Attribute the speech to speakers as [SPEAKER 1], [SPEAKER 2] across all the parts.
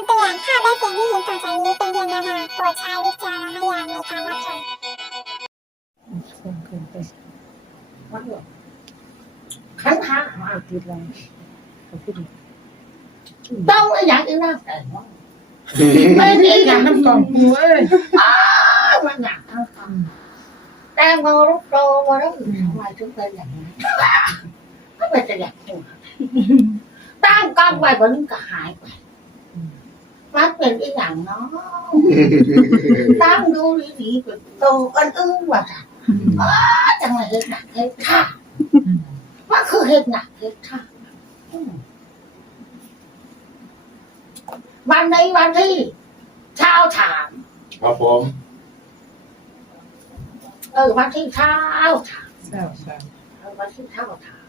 [SPEAKER 1] ำเตือนภาพและเสียงที่เห็นต่อจากนี้เป็นเพียงแนวทางโปรดใช้วิจารณญาณในการรับชม
[SPEAKER 2] ส่งเกินไป
[SPEAKER 3] ขันห้ามา
[SPEAKER 2] ติดไว้ขอบคุณ
[SPEAKER 3] ต้องไอ้อย่างอีนั่งแต่ว่าไม่ได้อย่างน้ำกล่องปูเอ้ยอ้ามันหนักทั้งคำแต่งโมรุกโตมาแล้วทำไมถึงเป็นอย่างนั้นก็เป็นจะอย่างนี้ตั้งกล้องไว้บนก็หายไป มันเป็นอีอย่างเนาะตั้งดูดีๆเป็นโตกันอื้อว่าจ้ะอ้าจังเลยเฮ็ดหนักเฮ็ดท่ามันคือเฮ็ดหนักเฮ็ดท่าอืมวันนี้วันที่เช้าถาม
[SPEAKER 4] ครับผม
[SPEAKER 3] เออวันที่เช้าถาม
[SPEAKER 2] เศร้าเศร้า
[SPEAKER 3] เออวันที่เช้าถาม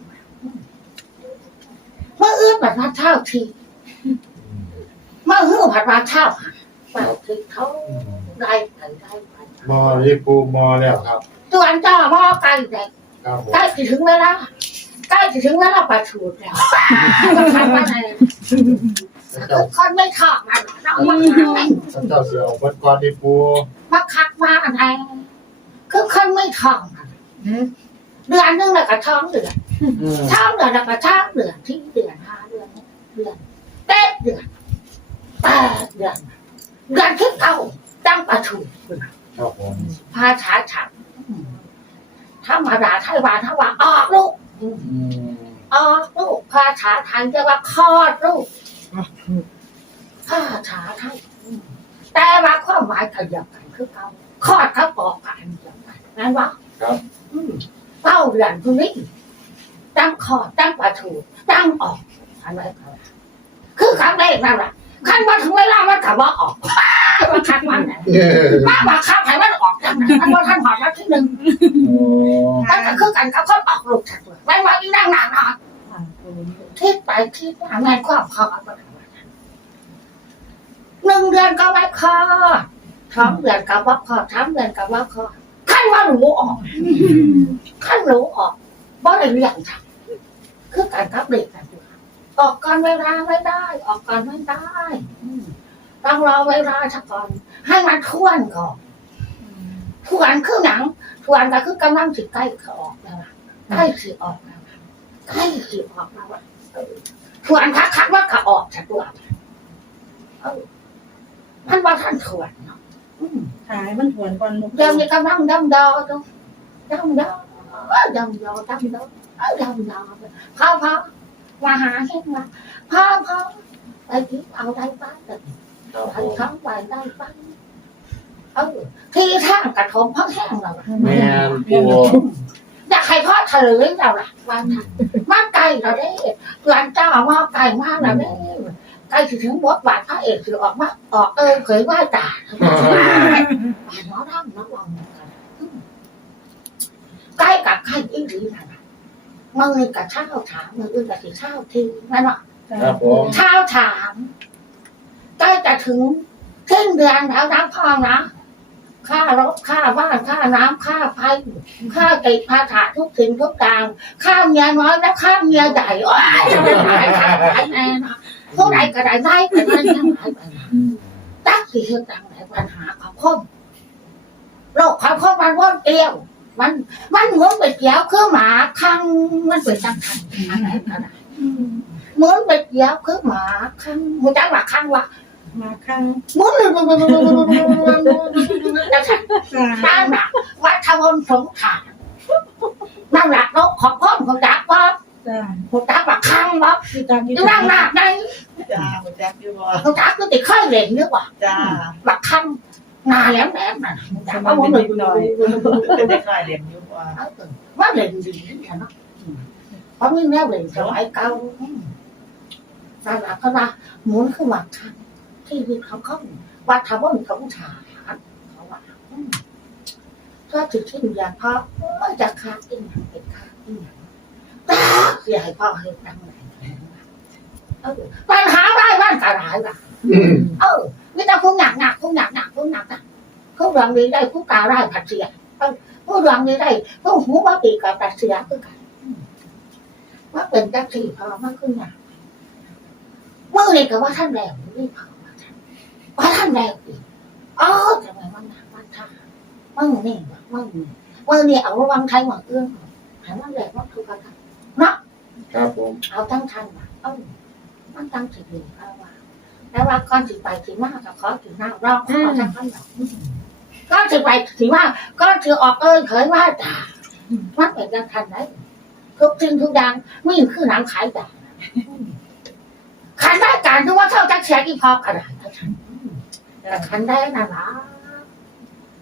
[SPEAKER 3] เมื่ออื้อแบบว่าเช้าทีเมื่ออื้อผัดว่าเช้าหาแบบที่เขาได้ไปได้ไป
[SPEAKER 4] มอรีปูมอแล้วครับ
[SPEAKER 3] ตัวนเจ้าหม้อไก่เด็ก
[SPEAKER 4] ครับผม
[SPEAKER 3] ใกล้จะถึงเวลาใกล้จะถึงเวลาประชุมแล้วก็ทำอะไร
[SPEAKER 4] พระเจ้า
[SPEAKER 3] คนไม่ชอบมันเรามาหาไม่
[SPEAKER 4] พระเจ้าเสียเอาเพิ่นก่อนรีปู
[SPEAKER 3] มาคักมาอะไรคือคนไม่ท้องอะเดือนหนึงแล้วก็ท้องเดือน
[SPEAKER 4] อืม
[SPEAKER 3] ท้องเดือนแล้วก็ท้องเดือนที่เดือนห้าเดือนเดือนเจ็ดเดือน แปดเดือนเดือนที่เก้าตั้งประชุม
[SPEAKER 4] ครับผม
[SPEAKER 3] ภาษาฉันธรรมดาไทยวาทว่าออกลูก
[SPEAKER 4] อืม
[SPEAKER 3] ออกลูกภาษาไทยเรียกว่าคลอดลูกภาษาไทยแต่ว่าความหมายก็เดียวกันคือเขาคลอดเขาปอกกันเดียวกันนั่นวะ
[SPEAKER 4] ครับ
[SPEAKER 3] อืมเป้าเรือนคุณนี่ตั้งคอตั้งประตูตั้งออกอะไรก็ได้คือครั้งแรกนั่นแหละ ขั้นมาถึงเวลามันกลับว่าออกมันคัดมันน่ะ
[SPEAKER 4] เย้
[SPEAKER 3] มาบังคับให้มันออกจังไหนมันว่าท่านหอดแล้วที่หนึ่ง
[SPEAKER 4] โอ้
[SPEAKER 3] มันก็คือกันกับคนออกลูกฉันด้วยไม่ว่าอีนั่งหนาหนาคิดไปคิดมาแม่ความเขาเอาไปทำอะไรหนึ่งเดือนก็ไม่คอท้องเดือนกับว่าคอท้องเดือนกับว่าคอขั้นว่าหนูออกขั้นรู้ออกบ่ได้เรียงทำคือการกับเด็กกัน อยู่ออกก่อนเวลาไม่ได้ ออกก่อนไม่ได้อืมต้องรอเวลาสักก่อน ให้มันทวนก่อนทวนคือหนังทวนก็คือกำลังสิใกล้เขาออกแล้วล่ะใกล้สิออกแล้วล่ะใกล้สิออกแล้วล่ะเออทวนคักคักๆว่าก็ออกจากตัวเออมันว่าท่านทวนเนาะอืม
[SPEAKER 2] หายมันหวนก่อนมุก
[SPEAKER 3] เดี๋ยวนี้กำลังดำดอตรงดำดอดำดอดำดอดำดอพ่อพ่อ มาหาเห็นมาพ่อพ่อไปกินเอาได้ป้าแต่
[SPEAKER 4] ครับผ
[SPEAKER 3] ไป
[SPEAKER 4] ม
[SPEAKER 3] ท้องไปได้ป้าเออที่ท่างกระทงพ่อแห้งเรา
[SPEAKER 4] แม่นปู
[SPEAKER 3] อยากให้พ่อเฉลยเราล่ะว่ามาไก่เราได้หลานเจ้ามาไก่มากเราได้ไก่ถึงบทบาทพระเอกถือออกมาออกเออเผยว่าจ่าไปน้องร่ำน้องลองกันใกล้กับใครอีหลีนั่นน่ะ มือกับเช้าถามมืออื่นกับสิเช้าทีนั่นหรอ
[SPEAKER 4] ครับผม
[SPEAKER 3] เช้าถามใกล้จะถึงเส้นเดือนแล้วนะพ่อนะค่ารถค่าบ้านค่าน้ำค่าไฟค่าติดภาษาทุกสิ่งทุกอย่างค่าเมียน้อยและค่าเมียใหญ่โอ้ยจะเป็นหลายค่าหลายแน่นะผู้ใดก็ได้ได้ก็ได้ทั้งหลายไปนะตักสิเรื่องต่างหลายปัญหาของพ่อโรคของพ่อมันว่นเตี้ยว มัน มันเหมือนเป็ดเกี้ยวคือหมาข้างมันเป็นจังทันอะไรก็ได้เหมือนเป็ดเกี้ยวคือหมาข้างมันจังหวะข้างวะ
[SPEAKER 2] มาข้าง
[SPEAKER 3] เหมือนจังทันนั่นแหละวัฒนสงขานนั่นแหละนกของพ่อของจักว่า
[SPEAKER 2] จ้า
[SPEAKER 3] ของจักว่าข้างวะ
[SPEAKER 2] พี่ตาพี่
[SPEAKER 3] อยู่นั่งหน้าใน
[SPEAKER 5] จ้าหัวแจ็คอยู่บ่
[SPEAKER 3] ของจักก็ติดค่อยเหล่งนึกว่า
[SPEAKER 5] จ้า
[SPEAKER 3] ว่าข้าง งาแหลมแหลมน่ะ
[SPEAKER 2] ส
[SPEAKER 3] จัก
[SPEAKER 2] มั
[SPEAKER 3] ว่ายมัน
[SPEAKER 2] เป็น
[SPEAKER 3] เลย
[SPEAKER 2] เด็กหน่อย
[SPEAKER 5] เป็นเด็กน้อยเรียนอยู่บ่
[SPEAKER 3] ว่าเหล่งดีนี่เนาะเพราะมีแนวเหล่งสมัยเก่านั่นแหละเพราะว่าหมุนคือว่าข้างที่วิตเขาเขาว่าทำว่ามีเขาชาเขาว่าก็จุดที่ดูยาเพราะมันจะขาดอีกอย่างเป็นขาดอีกอย่างตาเสียให้พ่อให้ดังไหนเออปัญหาได้บ้านกระไรล่ะ
[SPEAKER 4] อืม
[SPEAKER 3] เออ ไม่ต้องผู้หนักหนักผู้หนักหนักผู้หนักหนักผู้ดวงนี้ได้ผู้กาได้ผัดเสียเออผู้ดวงนี้ได้ผู้หูว่าปีกับผัดเสียคือกันอืมว่าเป็นจักรีพอมันคือหนักเมื่อนี่ก็ว่าท่านแรงนี่พอว่าท่านว่าท่านแรกอีกอ๋อทำไมมันหนักมันท่ามึงนี่วะมึงนี่มึงนี่เอาระวังไทยหวังเอื้องหายมันแรกมันถูกกันเนาะ
[SPEAKER 4] ครับผม
[SPEAKER 3] เอาทั้งทันว่ะเอ้ามันตั้งสิดีเอาว่า แล้วว่าก่อนสิไปสิมากับขอสิหน้ารอบขอทั้งทันดอกก่อนสิไปสิมาก่อนสิออกเอ้ยเคยว่าด่ามันเป็นยังทันไหนทุกสิ่งทุกอย่างไม่คือหนังขายด่าขันได้การที่ว่าเท่าจักแชร์ที่พอขนาดนั้นแต่ขันได้น่ะล่ะ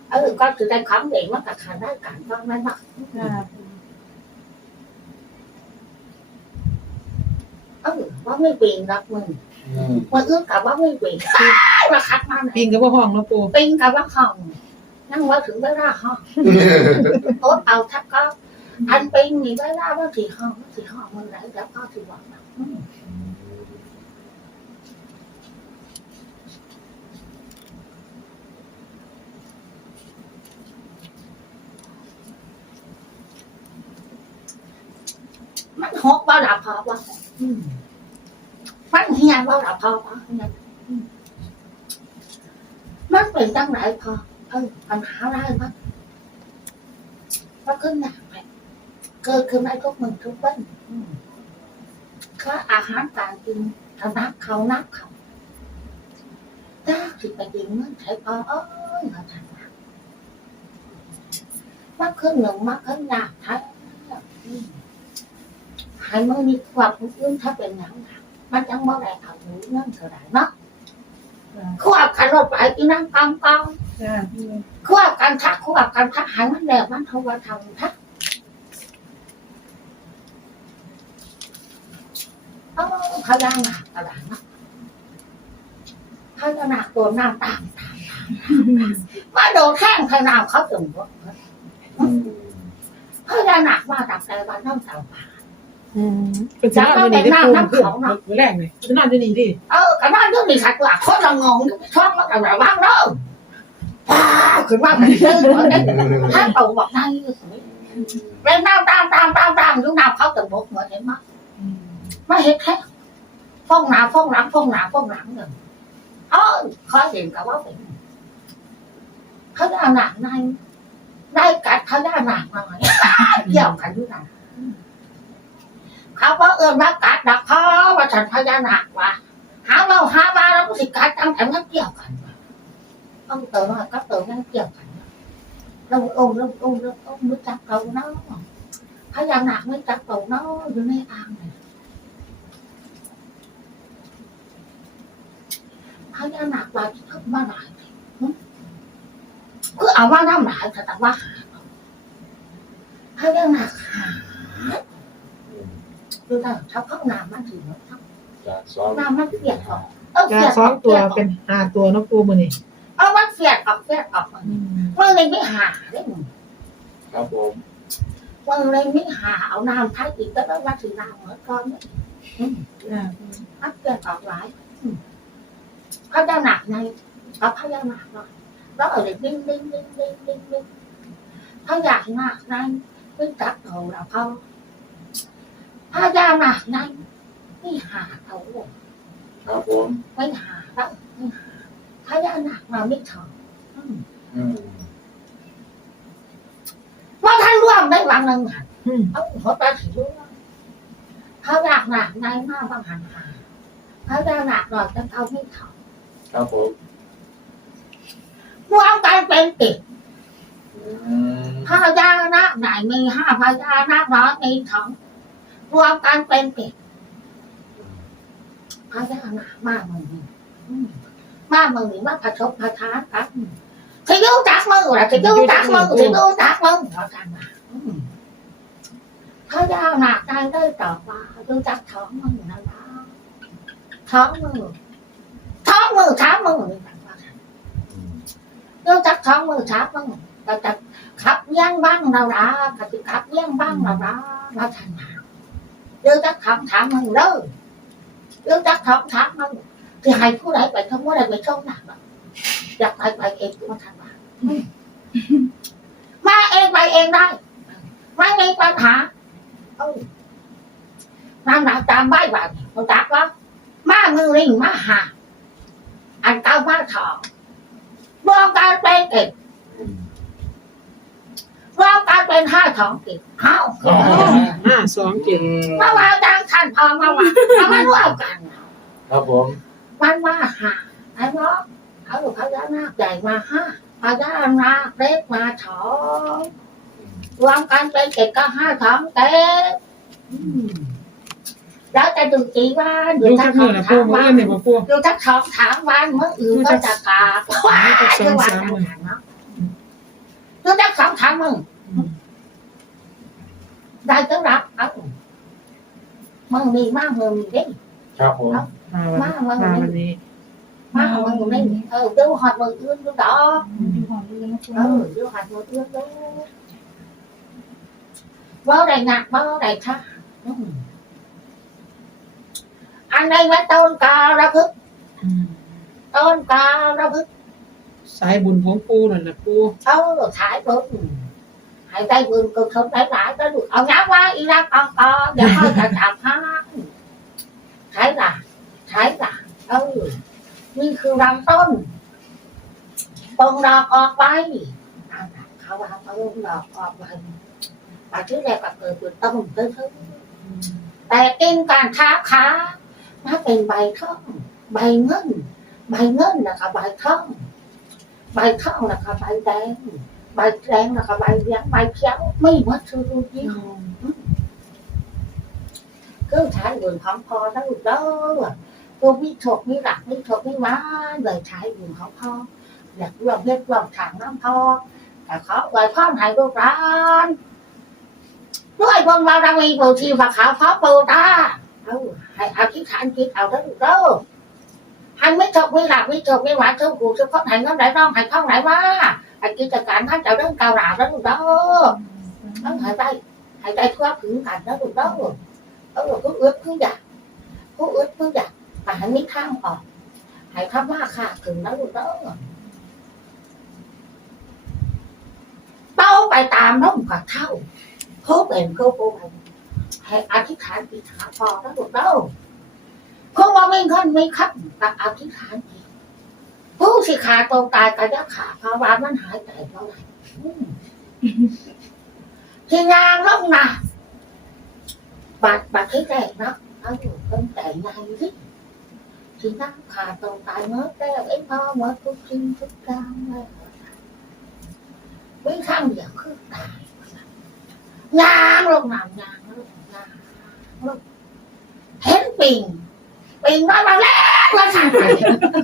[SPEAKER 3] เออก็คือได้คำเด็กมันกับขันได้การบ้างไหมบ้าง
[SPEAKER 2] ค่ะ
[SPEAKER 3] เออว่าไม่เป็นรักมึง
[SPEAKER 4] อืม
[SPEAKER 3] มันเอื้อกับว่าไม่เป็นมาคัดมา
[SPEAKER 2] ปิงกับว่าห้องเนาะปู
[SPEAKER 3] ปิงกับว่าห้องนั่งว่าถึงเวลาห้องโอ๊ตเอาทักก็อันปิงมีเวลาว่าสี่ห้องว่าสี่ห้องมันไหนแล้วก็สี่วันนะอืมมันหกว่าหลับพอว่า อืมมันเฮียว่าหลับพอว่าเฮียอืมมันเป็นตั้งไหนพอเออปัญหาอะไรมั้งมันขึ้นหนักไปเกิดขึ้นในทุกเมือทุกวันอืมค่าอาหารการกินถ้านักเขานักเขาถ้าสิไปยิงมันใช้พอเอ้ยมาทำนะมันขึ้นหนึ่งมันขึ้นหนักท้ายอืมให้มันมีความอื่นถ้าเป็นหนังหนัก มันจังบ่ได้เอาหนูนั่นเท่าไหร่เนาะควบกันรถไปอีนั่งกองกอง
[SPEAKER 2] ค่ะ
[SPEAKER 3] ควบกันทักควบกันทักหันมันแดกมันโทรมาทำทักเออพญานาคกระดานนะพญานาคตัวหน้ำตาตามตามามมาโดนแข้งพญานาคเขาจมหัว
[SPEAKER 4] อืม
[SPEAKER 3] พญานาคมาจากใจวันน้ำเต่าป่า
[SPEAKER 2] อืมเป็นสินอนนี่ได้ปูเพื่อแรกเลยสินนอยู่นี่ดิ
[SPEAKER 3] เออกันนั่นก็มีขัดว่าคนละงงชอบมาแต่ว่างเนาะว้าวขึ้นมาเป็นเรื่องเหมือนกันถ้าตกบอกนั่นเล่นน้ำตามตามตามตามยุ่งน้ำเขาตึงบกเหมือนเห็นมั้ยไม่เห็นแค่ฟ้องหนาฟ้องหลังฟ้องหนาฟ้องหลังเลยเออขอเห็นกับว่าเป็นเขาจะหนักในได้กัดเขาจะหนักหน่อยเกี่ยวกันอยู่นะ เขาว่าเออรักกัดดักพ่อว่าฉันพญานาคว่าหาเราหามาแล้วก็สิกัดตั้งแต่มันเกี่ยวกันต้องเติมมาก็เติมนั่นเกี่ยวกันเราโอ้เราโอ้เราโอ้ไม่จับเราเนาะพญานาคไม่จับเราเนาะอยู่ในอ่างเลยพญานาคว่าจะขึ้นมาหลายคือเอาว่าน้ำหลายแต่ว่าหาพญานาคหา คือถ้าเขาเข้าน้ำมันถือว่า
[SPEAKER 4] จากสอง
[SPEAKER 3] น้ำมันเปียกออกเออ
[SPEAKER 2] จา
[SPEAKER 3] เปียก
[SPEAKER 2] ส
[SPEAKER 3] อ
[SPEAKER 2] อ
[SPEAKER 3] องก
[SPEAKER 2] ตัว
[SPEAKER 3] เปียกออก
[SPEAKER 2] เป็นห้าตัวเนาะปูมือนี่
[SPEAKER 3] เอามันเปียกออกเปียกออกมันมันเลยไม่หาได้มึง
[SPEAKER 4] ครับผม
[SPEAKER 3] มันเลยไม่หาเอาน้ำท้ายอีกก็ต้องมาถือน้ำเหมือนก้อนเนี่ย
[SPEAKER 2] ค่ะ
[SPEAKER 3] มันเปียกออกหลายอืมเขาจะหนักในเอาพยาหนักหน่อยแล้วเอาเลยดิ้งดิ้งดิ้งดิ้งดิ้งดิ้งเขาอยากหนักในไม่จับเอาแล้วเขา พยาหนักในไม่หาเอา
[SPEAKER 4] ครับผม
[SPEAKER 3] ไม่หาแล้วไม่หาพยาหนักมาไม่ถอนอืม
[SPEAKER 4] อืม
[SPEAKER 3] ว่าท่านร่วมได้วางหนึ่งหัน
[SPEAKER 2] อืม
[SPEAKER 3] เอาหัวปลาถือร่วมเขาอยากหนักในมากบางหันหาเขาอยากหนักหน่อยจะเอาไม่ถอน
[SPEAKER 4] ครับผม
[SPEAKER 3] รวมกันเป็นติด
[SPEAKER 4] อืม
[SPEAKER 3] พญานาคไหนมีห้าพญานาคน้อยมีสอง รวมกันเป็นติดพญานาคมากมึงนี่อืมากมึงนี่มาผสมผสานกันที่ยูจักมึงล่ะที่ยูจักมึงที่ยูจักมึงพราะกันนะอืมพญานาคได้ได้ต่อว่ายูจักท้องมึงนะนะท้องมึงท้องมึงท้องมึงยูจักท้องมึงท้องมึงก็จะขับเลี้ยงบ้างเราละก็จะขับเลี้ยงบ้างเราละเราทันะถามถามมึงเลยเดี๋ยวจะถามถาหนักอยา กไปไปเองก็ทันมามาเองไปเองได้ไม่มีปัญหาเออนั่งหนักตามใบแบบเขาจักว่ามามือ เป็นห้าถองติดเอ้า
[SPEAKER 4] อ๋อ
[SPEAKER 2] ห้าสองเจ็ด
[SPEAKER 3] เมื่อวานดังทันพอมาว่าเอามารวมกัน
[SPEAKER 4] ครับผม
[SPEAKER 3] มันว่าหาไอ้เนาะเอาพญานาคใหญ่มาห้าพญานาคเล็กมาถอง
[SPEAKER 4] อืม
[SPEAKER 3] รวมกันเป็นเจ็ดก็ห้าถองเต็มแล้วจะดูกี่วันอ
[SPEAKER 2] ดู
[SPEAKER 3] ยู่
[SPEAKER 2] ทั
[SPEAKER 3] ทั้
[SPEAKER 2] ก
[SPEAKER 3] ง
[SPEAKER 2] มื
[SPEAKER 3] สอ
[SPEAKER 2] องนะปู
[SPEAKER 3] สาม
[SPEAKER 2] มือ
[SPEAKER 3] วัน
[SPEAKER 2] เนี่ยบ่ปู
[SPEAKER 3] อยู่ทั้งสองสามวันเมื่ออื่นก็จะกาบว้าคือวันนั้นเนาะอยู่ทั้งสองสามมึง ได้ก็รับเอามึงมีมากมึงมีเด้
[SPEAKER 4] ครับผม
[SPEAKER 2] มาวันมาวันนี้
[SPEAKER 3] มากมึงมีเด้เออเดี๋ยวหอดมึงอื่นดูดอก
[SPEAKER 1] ดูความดีนะ
[SPEAKER 3] เออเดี๋ยวหอดมึงอื่นดูว่าได้หนักว่าได้ท่าอืมอันในไว้ต้นการะพึกษ์ต้นการะพึกษ์
[SPEAKER 2] สายบุญของปูนั่นแหละปู
[SPEAKER 3] เออขายบุญ หายใจบุญก็ không phải lại ก็ดูเอาน้ำว่าอีรักเอาเอาอย่าให้จะจับให้ใช่ล่ะใช่ล่ะเออนี่คือลำต้นปงดอกออกไปเอาล่ะเขาว่าปงดอกออกไปอาทิตย์แรกก็เกิดเป็นต้นเพิ่มแต่กินการค้าค้ามาเป็นใบทองใบเงินใบเงินนะคะใบทองใบข้าวนะคะใบแดง ใบแดงนะคะใบเหลืองใบเขียวไม่วัดชื่อรู้ยี่ห้อ cứ thái vườn không pho đó được đó cô biết thuộc biết đặt biết thuộc biết má rồi thái vườn không pho đặt lòng biết lòng thẳng lắm pho แต่เขาเลยพ่อไหนดูร้านด้วยคนมาดังมีปูทีฝากขาวพ่อปูตาเอาให้อธิษฐานจิตเอาได้ดูเด้อ anh mới thuộc mới làm mới thuộc mới quả thương cuộc sư phát hành nó đại non hành không lại quá anh chỉ cho cảnh hắn chào đến cao nào đó được đó nó hãy đây hãy đây cứ áp hưởng cảnh đó được đó đó rồi cứ ướt cứ giặt cứ ướt cứ giặt và hãy mới tham họ hãy tham hoa khả cừng đó được đó bao bài tàm nó không phải thâu hốt bền câu cô này hãy anh thích thản bị thả phò đó được đâu คงว่าไม่ค่อนไม่คับกับอธิษฐานอี กผู้สิขาตรงตายก็จะขาภาวะมันหายใจเท่าไหร่ที่นางลงนาบาดบาดที่แรกนาะเอาอยู่ตั้งแต่ไงที่ที่นั่งขาตรงตายเมื่อแรกไอ้พ่อเมื่อทุกสิ่งทุกอย่างเลยไม่ข้างเดียวคือตายยางลงน้ำยางลงยางลงเห็นปิ่ง ปิงน้อยมาแล้วว่าสั่งไป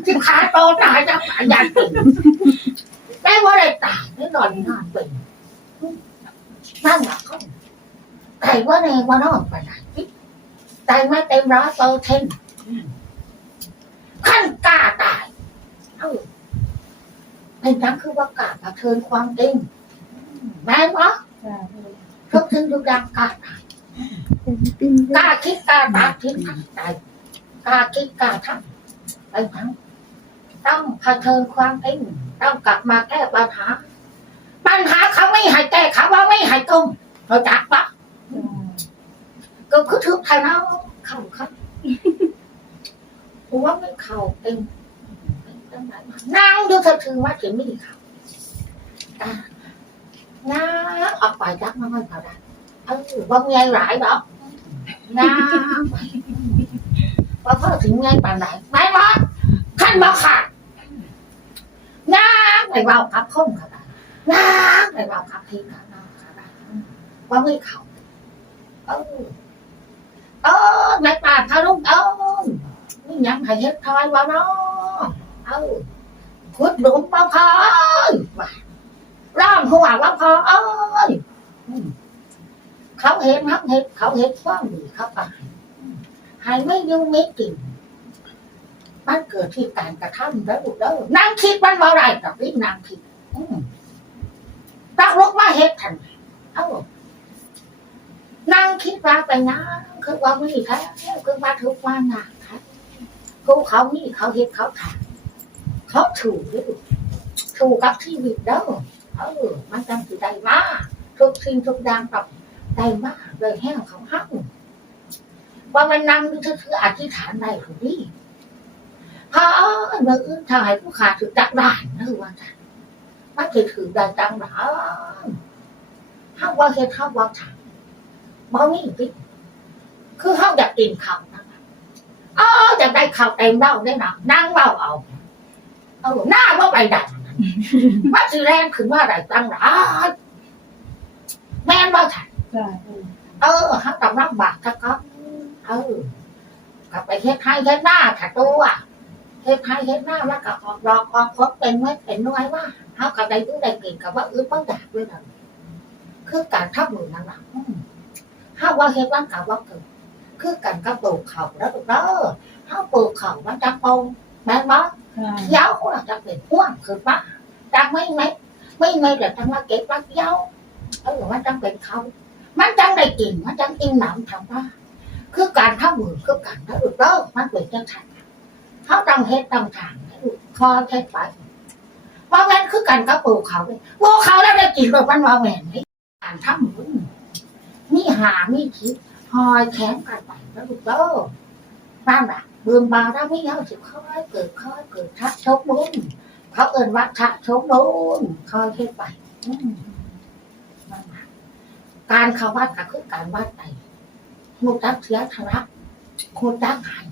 [SPEAKER 3] ที่ขาโตตายจะขาใหญ่ปิงได้ว่าได้ตายไม่นอนนอนปิงนั่นหละเขาแต่ว่าในว่านอนไปไหนตายไม่เต็มร้อยเปอร์เซ็นต์ขั้นกล้าตาย เอ้าเป็นนั่นคือว่ากล้าเผชิญความจริงแม่นวะทุกสิ่งทุกอย่างกล้าตายกล้าคิดกล้าตายคิดกล้าตาย กาคิดกาทำไปทั้งต้องเผชิญความจริงต้องกลับมาแก้ปัญหา ปัญหาเขาไม่ให้แก้เขาว่าไม่ให้กุ้งเราจักปะก็คือทุกทางเอาเข่าครับหัวไม่เข่าเต็มนางดูเธอถือว่าถึงไม่ดีเขาอะนางออกไปจักมันไม่พอได้เออว่าไงหลายดอกนา ว่าพ่อถึงไงป่านไหนไม่ว่าท่านมาขาดน้ำไปเรากับคงขนาดน้ำไปเรากับทีขนาดขนาดว่าไม่เขาเออเออในป่าเขาลุงเออนี่ยังให้เฮ็ดทอยว่าเนาะเออขุดหลุมมาพอยว่าร่างหัวว่าพอเอ้ยเขาเห็นเขาเห็นเขาเห็นฟ้องดีเขาไป ให้ไม่ยุ่งไม่กินมันเกิดที่การกระทำแล้วเด้อนั่งคิดมันบ่ได้กับวิ่งนั่งคิดต้องลุกมาเฮ็ดทันเอ้านั่งคิดว่าไปนะคือว่าไม่แท้คือว่าทุกวันนะแท้กูเขานี่เขาเฮ็ดเขาทำเขาถูกด้วยถูกกับชีวิตเด้อเออมันจังสิได้มาทุกสิ่งทุกอย่างต้องได้มาเลยแห้งของเฮา ว่ามันนั่งคืออธิษฐานได้หรือนี่พพาเมื่ออื่นถ่ายผู้ขาถือจักด่านนะว่าจ้ะมันถือถือได้จังหลานห้าว่าเฮ็ดห้าว่าทำบ่มีติคือห้าอยากกินข้าวนะอ๋ออยากได้ข้าวเต็มเบ้าได้หนักนั่งเบ้าเอาเออหน้าว่าไปดันว่าสิแรงขึ้นว่าได้จังหลานแม่นว่าค่ะ
[SPEAKER 2] ใช่
[SPEAKER 3] เออฮักต้องรับบากถ้าก็ เออกลับไปเฮ็ดให้เฮ็ดหน้าถ้าตัวเฮ็ดให้เฮ็ดหน้าแล้วก็ออกดอกออกผลเป็นไว้เป็นน้อยว่าเฮากับได้อยู่ได้กินกับว่าอื้อบ่อยากด้วยนั่นคือการทับมือนั่นล่ะอืมเฮาว่าเฮ็ดว่ากับว่าเกิดคือการกับปลูกเขาแล้วลูกเด้อเฮาปลูกเขามันจังปงแม่นบ่
[SPEAKER 2] ใช่
[SPEAKER 3] เย้าน่ะจังเป็นพ่วงคือปะจังไม่ไม่ไม่ไม่แต่จังว่าเก็บว่าเย้าเออมันจังเป็นเขา มันจังได้กินมันจังอิ่มหนำทำว่า คือการทำมือคือการทำอุดเด้อมันเป็นจังทันเขาต้องเฮ็ดต้องทางให้ลูกพอเฮ็ดไปว่าแม่นคือการกระปูเขาเลยว่าเขาแล้วได้กินแบบมันว่าแม่นไหมการทำมือมีหามีคิดหอยแข็งกันไปแล้วลูกเด้อนั่นแหละเบื่อบาแล้วไม่เอาสิค่อยเกิดค่อยเกิดทักชกบุญเขาเอินว่าทักชกบุญค่อยเฮ็ดไปอืมนั่นแหละการเขาวัดก็คือการวัดไป มูจักเสียธระมูจักหัน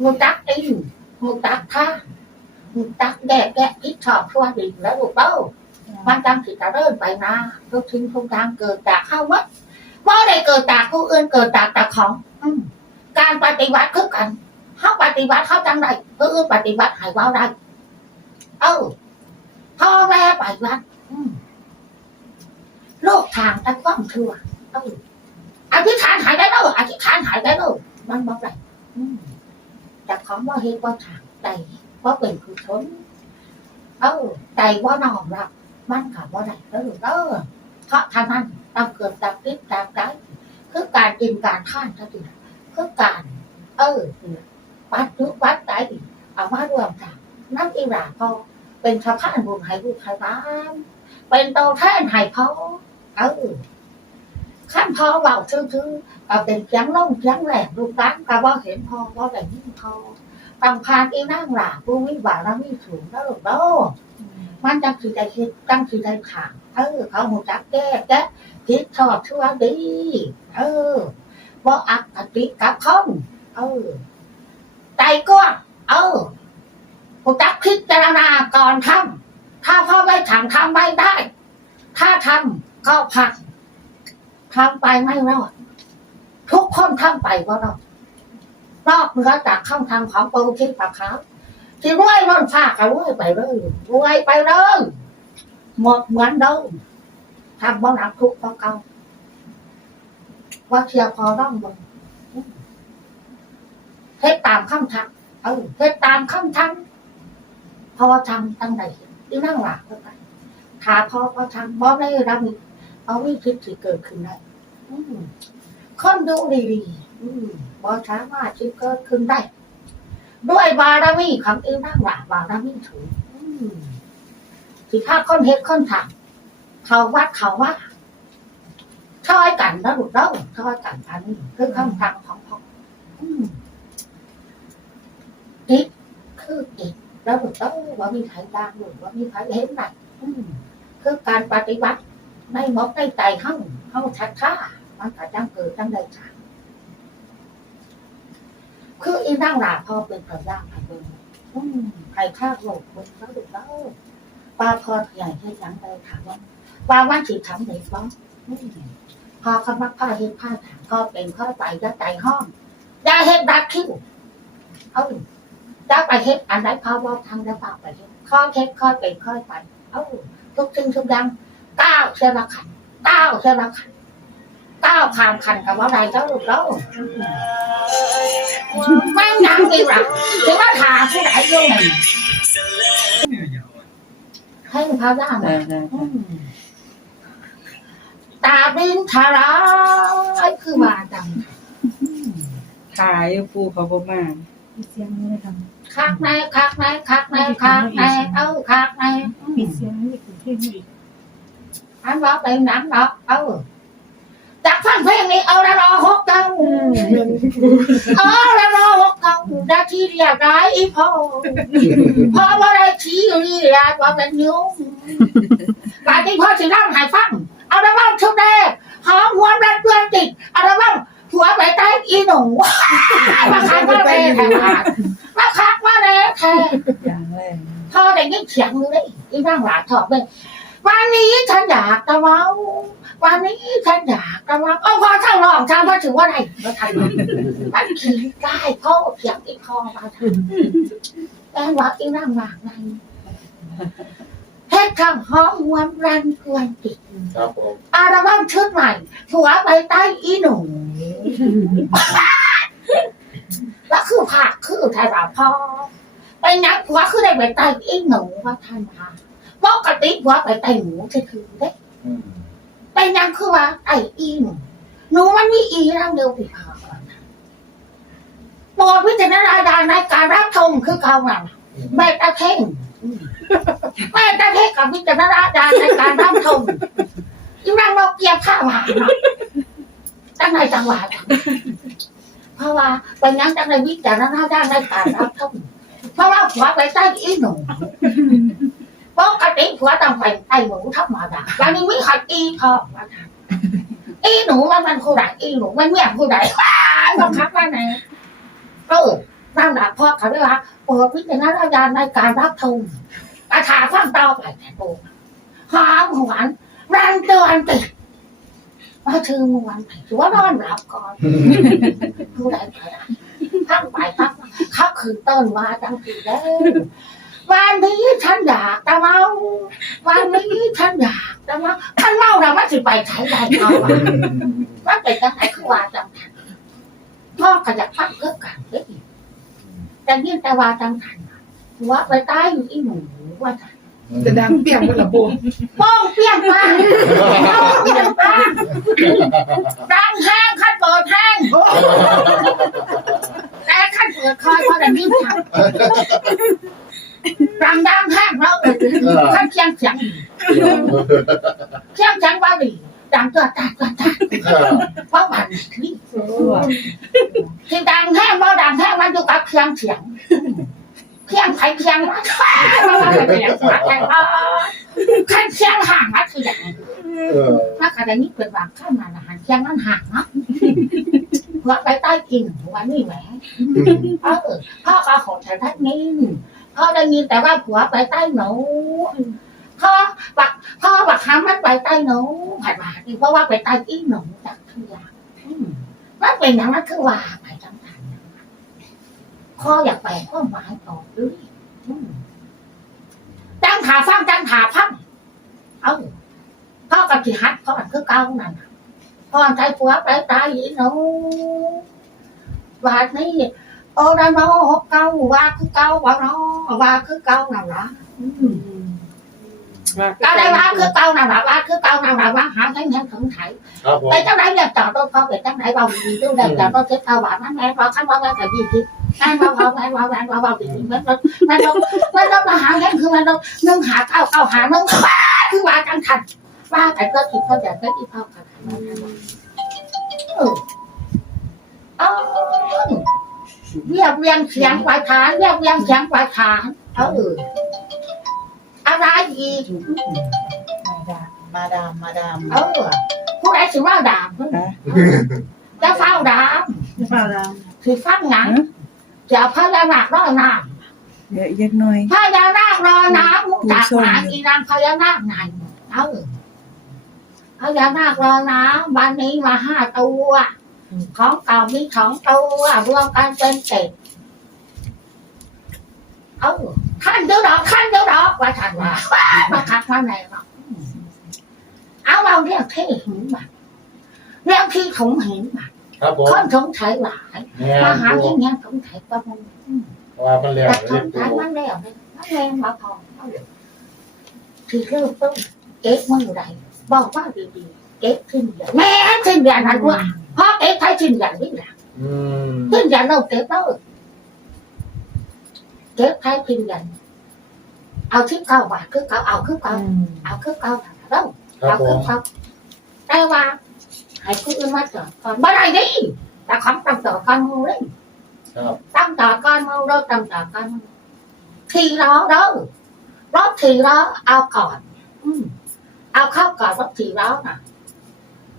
[SPEAKER 3] มูจักอินมูจักท่ามูจักแดกแกะพิชชอบชั่วดีแล้วลูกเต้ามันจังสิจะเริ่มไปนะทุกทิ้งทุกทางเกิดจากเข้าวัดว่าได้เกิดจากผู้อื่นเกิดจากแต่ของอืมการปฏิบัติคือกันเขาปฏิบัติเขาจังไรผู้อื่นปฏิบัติใหายว่าได้เอ้าพ่อแม่ไปวัดอืมโลกทางแต่ความชั่วเอออ ธิษฐานหายได้แล้วอธิษฐานหายได้แล้วมันบอกไรอืมแต่ของว่าเฮ็ดว่าทางใจว่าเป็นกุศลเออใจว่านอมรับมันกับว่าไรแล้วเออเพราะท่านั้นต้องเกิดจากคิดจากใจคือการกินการท่านสติคือการ เออวัดทุกวัดใจเอามารวมกันนั่นอีหลาพอเป็นสะพานบุญให้ลูกให้บ้านเป็นโตแท่นให้พ่อเออ ขั้นพอเบาซื่อๆก็เป็นเสียงลงเสียงแหลมลูกตั้งก็ว่าเห็นพอว่าแต่ยิ่งพอต้องพานอีนั่งหล่าผู้วิบากแล้วมีสูงแล้วลูกโตมันจังสีได้คิดจังสีได้ถามเออเขาหูจักแก้แก้คิดชอบชั่วดี เออว่าอักติกับคงเออใจกว้างเออหูจักคิดจารณาก่อนทำถ้าพ่อไม่ทำทำไม่ได้ ถ้าทำก็พัก ทำไปไม่รอด ทุกคนทำไปก็รอดนอกเหนือจากข้างทางของปูคิดปากขาวที่รวยร้อนฟ้าก็รวยไปเลยรวยไปเลยหมดเหมือนเดิมทำบ่หนักทุกข์ก็เก่าว่าเชียร์พอร่องบนเฮ็ดตามคำทักเออเฮ็ดตามคำทักพอทำตั้งใดที่นั่งหลักก็ไปถ้าพ่อก็ทำบ่ได้รับ เอาวิธีที่เกิดขึ้นได้คนดูดีๆอืมบ่สามารถที่เกิดขึ้นได้ ด้วยบารมีของเอีนั่งหลาบารมีถูกอืมสิถ้าคนเฮ็ดคนทำเขาวัดเขาว่าช่วยกันนะลูกเด้อช่วยกันอันนี้คือคำสั่งของพ่ออืมติดคือติดแล้วลูกเด้อว่ามีใครตามลูกว่ามีใครเห็นได้อืมคือการปฏิบัติ ในหมดในใจเฮาเฮาชัดค่ามันก็จังเกิดจังได้ค่ะ คืออีนั่งหลาพอเป็นตัวอย่างให้เบิ่งอืมใครฆ่าโลกคนเขาดูแล้วป้าพอใหญ่ให้ยังไปถามว่าว่าวันสิทำได้บ่อืมพอเขามักผ้าเฮ็ดผ้าถามพ่อเป็นข้อไปจะใจห้องอย่าเฮ็ดดัดคิ้วเอาจะไปเฮ็ดอันใดพอบ่ทำได้เปล่าไปเฮ็ดข้อเฮ็ดข้อเป็นข้อไป เอาทุกสิ่งทุกอย่าง ก้าวเชื่อละขันก้าวเชื่อละขันก้าวข้ามขันกับว่าอะไรเจ้าลูกเจ้าไม่ยังดีหรอกถือว่าถาผู้ใดเรื่องหนึ่งให้พระย่า
[SPEAKER 6] ได้
[SPEAKER 3] มา
[SPEAKER 6] ได้
[SPEAKER 3] อืมตาบินทาราคือมาจัง
[SPEAKER 6] ขายปูเขาบ่มา
[SPEAKER 2] ปิดเสียงไม่ได้ท
[SPEAKER 3] คักในคักในคักในคักในเอ้าคักในำ
[SPEAKER 2] ปิดเสียงไม่ได้ปิดเพลงไม่ อีก
[SPEAKER 3] อันบอกเป็นหนังเนาะเอ้าจากฟังเพลงนี้เอาละรอหกเก้าเอาละรอหกเก้านาทีเรียบร้อยอีพ่อพ่อว่าได้ชี้อยู่นี่แหละว่าเป็นนิ้วบาดที่พ่อสิร่างหายฟัง เอาละบ้างชุดแรกหอมหัวรัดเพื่อนติดเอาละบ้างหัวไปใต้อีหนูมาคักว่าเลยแทนมาคักว่าเลยแทน
[SPEAKER 6] อย่างแรก
[SPEAKER 3] พ่อได้ยินเสียงเลยอีร่างหลานถอดเลย วันนี้ฉันอยากจะเมาวันนี้ฉันอยากจะเมาเอาพอช่างรองช่างว่าถือว่าอะไรมาทันมันขี่ได้พ่อเพียงอีกพ่อมาทันแต่ว่าอีร่างหลานนั้นเฮ็ดทางห้องวันรันกวนติด
[SPEAKER 4] ครับผม
[SPEAKER 3] อัลบั้มชุดใหม่หัวไปใต้อีหนูแล้วคือผักคือไทยแบบพ่อไปนักหัวคือได้ไปใต้อีหนูว่าท่านค่ะ ปกติหัวไปใต้หนูจะถือได้
[SPEAKER 4] อืม
[SPEAKER 3] ไปนักคือว่าใต้อีหนูหนูมันมีอีร่างเดียวปีพาก่อนนะโปรดพิจารณาดานในการรับชมคือเขาน่ะแม่ตาเท่งแม่ตาเท่งกับพิจารณาดานในการรับชมยิ่งนั่งเราเกียร์ข้าวหาเนาะตั้งในจังหวะจังเพราะว่าไปงั้นตั้งในวิจารณญาณในการรับชมเพราะว่าผัวไปใต้อีหนู ปกติผัวต้องไปใต้หนูธรรมาดาวันนี้ไม่ขัดอีพอมาทำอีหนูมันมันผู้ใดอีหนูมันเมียผู้ใดว้าบังคับว่าไงเออนั่นแหละพ่อเขาเรียกว่าโปรดวิจารณญาณในการรับชมอาถาฟังต่อไปแค่ปูหอมหวานรันเตือนติดมาถึงวันไหนถือว่านอนหลับก่อนผู้ใดไปได้พักไปพักมาเขาคืนต้นมาจังสีแล้ว วันนี้ฉันอยากจะเมาวันนี้ฉันอยากจะเมาท่านเมาเราไม่สิไปใช้ได้เมาอะว่าเป็นจังไหนคือว่าจังทันพ่อก็อยากฟังเพื่อกันเด้อแต่ยิ่งแต่ว่าจังทันว่าไปตายอยู่ที่หนูว่าจัง
[SPEAKER 2] จะดังเปรี้ยงเป็นระบบ
[SPEAKER 3] ป้องเปี้ยงมาป้องเปี้ยงมาดังแห้งขั้นเปิดแห้งแต่ขั้นเปิดคอยพอแต่นิ่มทำ ดังดังแห้งแล้วเออขั้นเชียงเสียงเชียงเสียงว่าดีดังตัวตาตัวตาเพราะวันนี้ที่ดังแห้งว่าดังแห้งมันอยู่กับเชียงเสียงเชียงไผ่เชียงว่าว่าเป็นอย่างไรขั้นเชียงห่างมาคืออย่าง
[SPEAKER 4] เออ
[SPEAKER 3] ถ้าใครได้นี่เป็นบางข้ามมาอาหารเชียงนั้นห่างเนาะเพราะไปใต้กินวันนี้แหมเออพ่อก็ขอใช้ท่านนี้ พ่อได้ยินแต่ว่าผัวไปใต้หนูพ่อบักพ่อบักคำมันไปใต้หนูผ่านมาที่เพราะว่าไปใต้อีหนูจากทุกอย่างมันเป็นอย่างนั้นคือว่าไปจังทันพ่ออยากไปพ่อหมายต่อด้วยจังถาฟังจังถาพังเอ้าพ่อกับที่ฮัดพ่อคือเก่านั่นน่ะพ่อใช้ผัวไปตายอีหนูบาดนี้ โอ้ดาโนเก่าว่าคือเก่าบ่เนาะว่าคือเก่านั่นล่ะก็ได้ว่าคือเก่านั่นล่ะว่าคือเก่านั่นล่ะว่าหาให้แม่นถึงไถ
[SPEAKER 4] ครับผม
[SPEAKER 3] ไปจังไหนเนี่ยจอดรถเขาไปจังไหนเราดีดูได้จอดรถ เจ็ดเก้าบาทนั่นแม่พอขั้นว่าแม่ก็ดีที่แม่ว่าว่าแม่ว่าแม่ว่าว่าดีแม่รถแม่รถแม่รถมาหาแม่คือแม่รถนึ่งหาเก้าเก้าหานึ่งบ้าคือว่าจังทันว่าแต่ก็คิดเขาอยากได้ที่พ่อกันเออเออเรียบเรียงเสียงปลายฐานเรียบเรียงเสียงปลายฐานเอออะไรอีก
[SPEAKER 5] มาดามมาดาม
[SPEAKER 3] เออผู้ใดสิว่าด่าจะเฝ้าด่า
[SPEAKER 6] มาดาม
[SPEAKER 3] สิฟังหยังจะพญานาคร้อยน้
[SPEAKER 6] เยอะยักหน่อยำ
[SPEAKER 3] พญานาคร้อยน้ำจากหาอีนางพญานาคไหนเออพญานาคร้อยน้ำวันนี้มาห้าตัว ของเก่ามีสองตัวรวมกันเป็นเจ็ดเอ้าขั้นเดียวดอกขั้นเดียวดอกว่าฉันว่ามาขัดมาไหนหรอกเอาเราเรียกที่หินมาเรียกที่ถงหินมา
[SPEAKER 4] ครับผม
[SPEAKER 3] คนสงสัยหลาย
[SPEAKER 4] แม่
[SPEAKER 3] มาหา
[SPEAKER 4] ปู
[SPEAKER 3] ที่เนี้ยสงสัยก็มัน
[SPEAKER 4] ว่ามันเลี้ยง
[SPEAKER 3] แต่ส
[SPEAKER 4] เลี้ย
[SPEAKER 3] ง
[SPEAKER 4] งปู
[SPEAKER 3] สัยมันแล้วเลยมันแรงมาพอเอาเลยที่เริ่มต้นเก๊กมือใดบอกว่าดีๆเก๊กขึ้นเดียวแม่ขึ้นเดียวนั้นว่า เพราะเก๊กไทยขึ้นอย่างนี้แหละ
[SPEAKER 4] อืม
[SPEAKER 3] ขึ้นยันเราเก็บเราเก็บให้ขึ้นยันเอาที่เก้าบาทคือเก้าเอาคือเก้าเอาคือเก้าเรา
[SPEAKER 4] ครับ
[SPEAKER 3] เอา
[SPEAKER 4] ผ
[SPEAKER 3] คือ
[SPEAKER 4] ม
[SPEAKER 3] เก้าแต่ว่าให้ผู้อื่นมาจอดก่อนบ่ได้ดิแต่ของต้องจอดก่อนงูเลย
[SPEAKER 4] ครับ
[SPEAKER 3] ตั้งต่อก้อนมึงเลิกตั้งต่อก้อนมึงทีล้อเด้อรถทีล้อเอาก่อนอืมเอาเข้าก่อนรถทีล้อน่ะ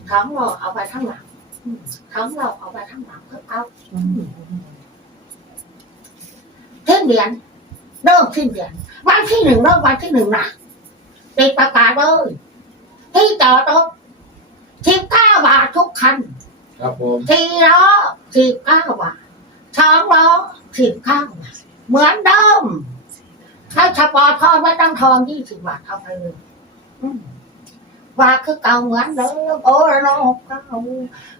[SPEAKER 3] ท้องเราเอาไปข้างหลัง อืมท้องเราเอาไปข้างหลังเพื่อเอาเท่นเดือนเริ่มสิ้นเดือนวันที่หนึ่งเริ่มวันที่หนึ่งนะติดประกาศเลยที่จอดรถสิบเก้าบาททุกคัน
[SPEAKER 4] ครับผม
[SPEAKER 3] สี่ล้อสิบเก้าบาทสองล้อสิบเก้าบาทเหมือนเดิมถ้าสปอร์ตทองไม่ต้องทองยี่สิบบาทเอาไปเลยอืม ว่าคือเก่าเหมือนเดิมโอ้ยน้องเก่า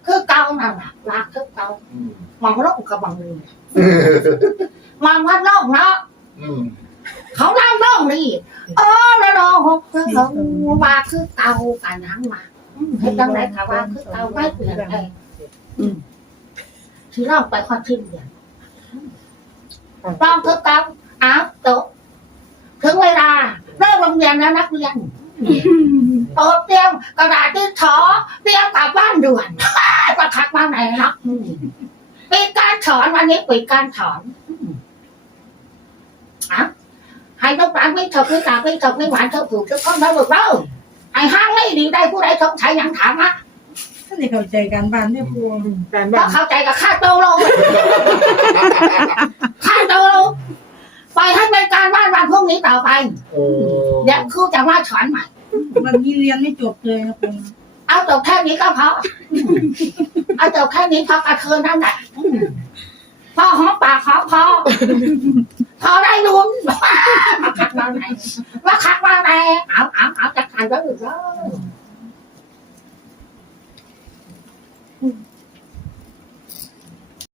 [SPEAKER 3] คือเก่านั่นแหละว่าคือเก่า
[SPEAKER 4] อืม
[SPEAKER 3] มองโลกกับมองเลยมองว่าโลกเนาะ
[SPEAKER 4] อืม
[SPEAKER 3] เขาเล่าโลกนี่โอ้ยน้องคือเก่าว่าคือเก่ากันทั้งมาอืมให้จังไรค่ะว่าคือเก่าไม่เปลี่ยนแปลงที่เราไปคอนทิ้งเดียนต้องคือกับอาบโตะถึงเวลาเริ่มโรงเรียนแล้วนักเรียน โต๊ะเตรียมกระดาษที่ถอเตรียมกลับบ้านด่วนประทักมาไหนเนาะปิดการสอนวันนี้ปิดการสอนอะให้ลูกหลานไม่ถกไม่ตาไม่ถกไม่หวานเธอผูกเธอก็ไม่หลุดเล่าไอ้ห้างไม่ดีได้ผู้ใดสงสัยยังถามอะ
[SPEAKER 6] ท่านได้เข้าใจการบ้านเนี่ยปู
[SPEAKER 2] การ
[SPEAKER 3] ก็
[SPEAKER 2] บ้าน
[SPEAKER 3] เข้าใจกับค่าโตลงค่าโตลงไปให้เป็นการบ้านวันพรุ่งนี้ต่อไป
[SPEAKER 4] โอ้
[SPEAKER 3] เดี๋ยวครูจะว่าสอนใหม่
[SPEAKER 6] วันนี้เรียนไม่จบเลยนะปู
[SPEAKER 3] เอาจบแค่นี้ก็พอเอาจบแค่นี้พอกระเทินนั่นแหละพอหอมปากหอมคอพอได้ลุ้นมาขัดมาไหนมาขัดมาไหนเอาเอาเอาจัดการก็อยู่แล้ว